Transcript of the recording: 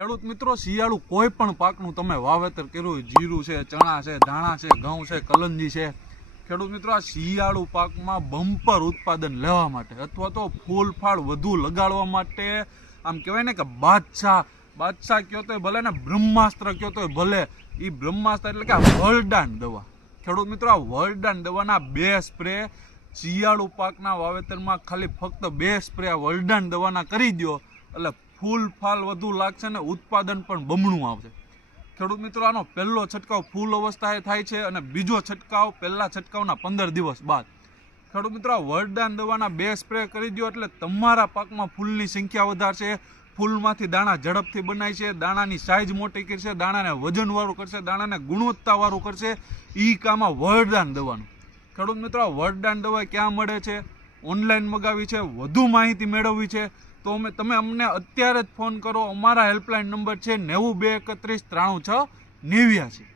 ખેડૂત મિત્રો, શિયાળુ કોઈ પણ પાકનું તમે વાવેતર કર્યું હોય, જીરું છે, ચણા છે, ધાણા છે, ઘઉં છે, કલંજી છે, ખેડૂત મિત્રો આ શિયાળુ પાકમાં બમ્પર ઉત્પાદન લેવા માટે અથવા તો ફૂલ ફાળ વધુ લગાડવા માટે આમ કહેવાય ને કે બાદશાહ કયો તો ભલે ને બ્રહ્માસ્ત્ર કયો તો ભલે, એ બ્રહ્માસ્ત્ર એટલે કે વરદાન દવા. ખેડૂત મિત્રો આ વરદાન દવાના 2 સ્પ્રે શિયાળુ પાકના વાવેતરમાં ખાલી ફક્ત 2 સ્પ્રે આ વરદાન દવાના કરી દો એટલે ફૂલ ફાલ વધુ લાગશે ને ઉત્પાદન પણ બમણું આવશે. ખેડૂત મિત્રો આનો પહેલો છંટકાવ ફૂલ અવસ્થાએ થાય છે અને બીજો છંટકાવ પહેલા છંટકાવના 15 દિવસ બાદ. ખેડૂત મિત્રો આ વરદાન દવાના 2 સ્પ્રે કરી દો એટલે તમારા પાકમાં ફૂલની સંખ્યા વધારશે, ફૂલમાંથી દાણા ઝડપથી બનાય છે, દાણાની સાઇઝ મોટી કરશે, દાણાને વજનવાળું કરશે, દાણાને ગુણવત્તાવાળું કરશે. એ કામ આ વરદાન દવાનું. ખેડૂત મિત્રો આ વરદાન દવા ક્યાં મળે છે? ઓનલાઈન મગાવી છે. વધુ માહિતી મેળવવી છે તો તમે અમને અત્યારે જ ફોન કરો. અમારા હેલ્પલાઇન નંબર છે 9231 93 6 89.